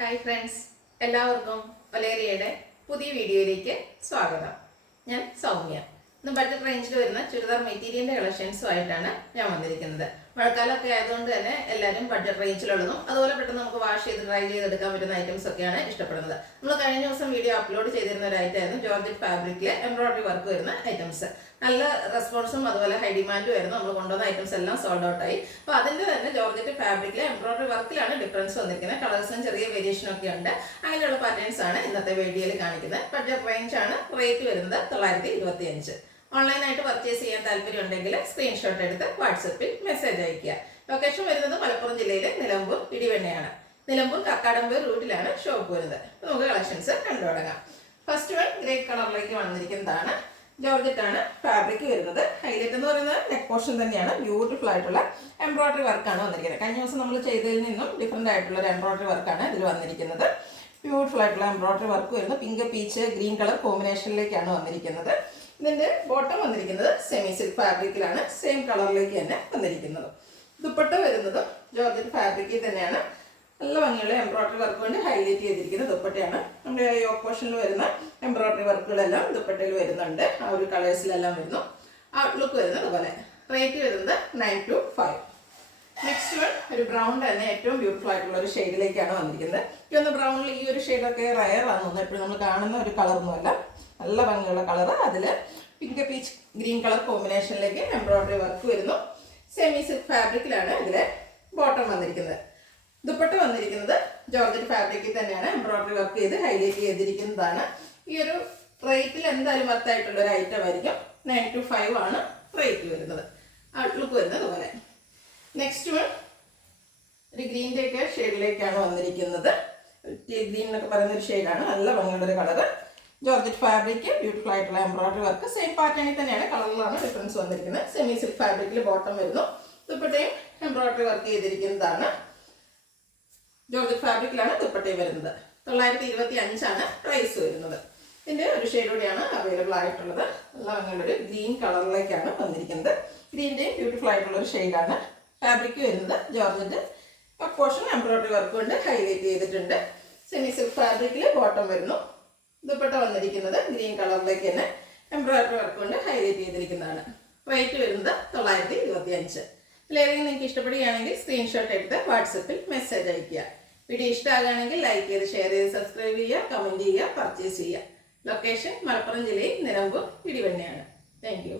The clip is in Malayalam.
ഹായ് ഫ്രണ്ട്സ്, എല്ലാവർക്കും വലേറിയയുടെ പുതിയ വീഡിയോയിലേക്ക് സ്വാഗതം. ഞാൻ സൗമ്യ. ഇന്ന് ബഡ്ജറ്റ് റേഞ്ചിൽ വരുന്ന ചുരിദാർ മെറ്റീരിയലിന്റെ കളക്ഷൻസുമായിട്ടാണ് ഞാൻ വന്നിരിക്കുന്നത്. മഴക്കാലമൊക്കെ ആയതുകൊണ്ട് തന്നെ എല്ലാവരും ബഡ്ജറ്റ് റേഞ്ചിലുള്ളതും അതുപോലെ പെട്ടെന്ന് നമുക്ക് വാഷ് ചെയ്ത് ഡ്രൈ ചെയ്തെടുക്കാൻ പറ്റുന്ന ഐറ്റംസ് ഒക്കെയാണ് ഇഷ്ടപ്പെടുന്നത്. നമ്മൾ കഴിഞ്ഞ ദിവസം വീഡിയോ അപ്ലോഡ് ചെയ്തിരുന്ന ഒരു ഐറ്റം ആയിരുന്നു ജോർജറ്റ് ഫാബ്രിക്കിലെ എംബ്രോയിഡറി വർക്ക് വരുന്ന ഐറ്റംസ്. നല്ല റെസ്പോൺസും അതുപോലെ ഹൈ ഡിമാൻഡും ആയിരുന്നു. നമ്മൾ കൊണ്ടുവന്ന ഐറ്റംസ് എല്ലാം സോൾഡ് ഔട്ട് ആയി. അപ്പോൾ അതിൻ്റെ തന്നെ ജോർജറ്റ് ഫാബ്രിക്കിലെ എംബ്രോയിഡറി വർക്കിലാണ് ഡിഫറൻസ് വന്നിരിക്കുന്നത്. കളേഴ്സിനും ചെറിയ വേരിയേഷൻ ഒക്കെ ഉണ്ട്. അങ്ങനെയുള്ള പാറ്റേൺസ് ആണ് ഇന്നത്തെ വീഡിയോയിൽ കാണിക്കുന്നത്. ബഡ്ജറ്റ് റേഞ്ച് ആണ്. റേറ്റ് വരുന്നത് 925. ഓൺലൈനായിട്ട് പർച്ചേസ് ചെയ്യാൻ താല്പര്യം ഉണ്ടെങ്കിൽ സ്ക്രീൻഷോട്ട് എടുത്ത് വാട്സപ്പിൽ മെസ്സേജ് അയയ്ക്കുക. ലൊക്കേഷൻ വരുന്നത് മലപ്പുറം ജില്ലയിലെ നിലമ്പൂർ ഇടിവെണ്ണയാണ്. നിലമ്പൂർ കക്കാടമ്പൂർ റൂട്ടിലാണ് ഷോപ്പ് വരുന്നത്. നമുക്ക് കളക്ഷൻസ് കണ്ടു തുടങ്ങാം. ഫസ്റ്റ് വൺ ഗ്രേ കളറിലേക്ക് വന്നിരിക്കുന്നതാണ്. ജോർജറ്റ് ആണ് ഫാബ്രിക് വരുന്നത്. ഹൈലൈറ്റ് എന്ന് പറയുന്നത് നെക്ക് പോർഷൻ തന്നെയാണ്. ബ്യൂട്ടിഫുൾ ആയിട്ടുള്ള എംബ്രോയിഡറി വർക്കാണ് വന്നിരിക്കുന്നത്. കഴിഞ്ഞ ദിവസം നമ്മൾ ചെയ്തതിൽ നിന്നും ഡിഫറെൻ്റ് ആയിട്ടുള്ള ഒരു എംബ്രോയിഡറി വർക്കാണ് ഇതിൽ വന്നിരിക്കുന്നത്. ബ്യൂട്ടിഫുൾ ആയിട്ടുള്ള എംബ്രോയിഡറി വർക്ക് വരുന്നത് പിങ്ക് പീച്ച് ഗ്രീൻ കളർ കോമ്പിനേഷനിലേക്കാണ് വന്നിരിക്കുന്നത്. ഇതിൻ്റെ ബോട്ടം വന്നിരിക്കുന്നത് സെമി സിൽക്ക് ഫാബ്രിക്കിലാണ്. സെയിം കളറിലേക്ക് തന്നെ വന്നിരിക്കുന്നത്. ദുപ്പട്ട വരുന്നതും ജോർജറ്റ് ഫാബ്രിക്കിൽ തന്നെയാണ്. നല്ല ഭംഗിയുള്ള എംബ്രോയിഡറി വർക്ക് കൊണ്ട് ഹൈലൈറ്റ് ചെയ്തിരിക്കുന്ന ദുപ്പട്ടയാണ്. നമ്മുടെ യോക്ക് പോർഷനിൽ വരുന്ന എംബ്രോയിഡറി വർക്കുകളെല്ലാം ദുപ്പട്ടയിൽ വരുന്നുണ്ട്. ആ ഒരു കളേഴ്സിലെല്ലാം വരുന്നു. ഔട്ട്ലുക്ക് വരുന്നത് അതുപോലെ. റേറ്റ് വരുന്നത് 925. നെക്സ്റ്റ് വൺ ഒരു ബ്രൗൺ തന്നെ ഏറ്റവും ബ്യൂട്ടിഫുൾ ആയിട്ടുള്ള ഒരു ഷെയ്ഡിലേക്കാണ് വന്നിരിക്കുന്നത്. ഈ ഒന്ന് ബ്രൗണിൽ ഈ ഒരു ഷെയ്ഡൊക്കെ റയർ ആണെന്ന് തോന്നുന്നു. എപ്പോഴും നമ്മൾ കാണുന്ന ഒരു കളറൊന്നുമല്ല. നല്ല ഭംഗിയുള്ള കളർ. അതിൽ പിങ്ക് പീച്ച് ഗ്രീൻ കളർ കോമ്പിനേഷനിലേക്ക് എംബ്രോയിഡറി വർക്ക് വരുന്നു. സെമി സിൽക്ക് ഫാബ്രിക്കിലാണ് ഇതിലെ ബോട്ടം വന്നിരിക്കുന്നത്. ദുപ്പട്ട വന്നിരിക്കുന്നത് ജോർജറ്റ് ഫാബ്രിക്കിൽ തന്നെയാണ്. എംബ്രോയിഡറി വർക്ക് ചെയ്ത് ഹൈലൈറ്റ് ചെയ്തിരിക്കുന്നതാണ്. ഈ ഒരു റേറ്റിൽ എന്തായാലും വർത്തായിട്ടുള്ള ഒരു ഐറ്റം ആയിരിക്കും. 925 ആണ് റേറ്റ് വരുന്നത്. ഔട്ട്ലുക്ക് വരുന്നത് അതുപോലെ. നെക്സ്റ്റ് വൺ ഒരു ഗ്രീൻ്റെ ഒക്കെ ഷെയ്ഡിലേക്കാണ് വന്നിരിക്കുന്നത്. ഗ്രീൻ എന്നൊക്കെ പറയുന്ന ഒരു ഷെയ്ഡാണ്. നല്ല ഭംഗിയുള്ളൊരു കളർ. ജോർജറ്റ് ഫാബ്രിക് ബ്യൂട്ടിഫുൾ ആയിട്ടുള്ള എംബ്രോയിഡറി വർക്ക്. സെയിം പാറ്റേണിൽ തന്നെയാണ്. കളറിലാണ് ഡിഫറൻസ് വന്നിരിക്കുന്നത്. സെമി സിൽക്ക് ഫാബ്രിക്കിൽ ബോട്ടം വരുന്നു. ദുപ്പട്ടയും എംബ്രോയിഡറി വർക്ക് ചെയ്തിരിക്കുന്നതാണ്. ജോർജറ്റ് ഫാബ്രിക്കിലാണ് ദുപ്പട്ടയും വരുന്നത്. 925 ആണ് പ്രൈസ് വരുന്നത്. ഇതിൻ്റെ ഒരു ഷെയ്ഡ് കൂടിയാണ് അവൈലബിൾ ആയിട്ടുള്ളത്. നല്ല ഭംഗിയുള്ളൊരു ഗ്രീൻ കളറിലേക്കാണ് വന്നിരിക്കുന്നത്. ഗ്രീൻ്റെയും ബ്യൂട്ടിഫുൾ ആയിട്ടുള്ള ഒരു ഷെയ്ഡാണ്. ഫാബ്രിക് വരുന്നത് ജോർജറ്റ് പോർഷൻ എംബ്രോയിഡറി വർക്ക് കൊണ്ട് ഹൈലൈറ്റ് ചെയ്തിട്ടുണ്ട്. സെമി സിൽക്ക് ഫാബ്രിക്കിൽ ബോട്ടം വരുന്നു. ദുപ്പട്ട വന്നിരിക്കുന്നത് ഗ്രീൻ കളറിലേക്ക് തന്നെ എംബ്രോയിഡറി വർക്ക് കൊണ്ട് ഹൈലൈറ്റ് ചെയ്തിരിക്കുന്നതാണ്. റേറ്റ് വരുന്നത് 925. ഇതിലേതെങ്കിലും നിങ്ങൾക്ക് ഇഷ്ടപ്പെടുകയാണെങ്കിൽ സ്ക്രീൻഷോട്ട് എടുത്ത് വാട്സപ്പിൽ മെസ്സേജ് അയയ്ക്കുക. വീഡിയോ ഇഷ്ടമാകുകയാണെങ്കിൽ ലൈക്ക് ചെയ്ത് ഷെയർ ചെയ്ത് സബ്സ്ക്രൈബ് ചെയ്യുക, കമൻറ്റ് ചെയ്യുക, പർച്ചേസ് ചെയ്യുക. ലൊക്കേഷൻ മലപ്പുറം ജില്ലയിൽ നിലമ്പൂർ ഇടിവെണ്ണയാണ്. Thank you.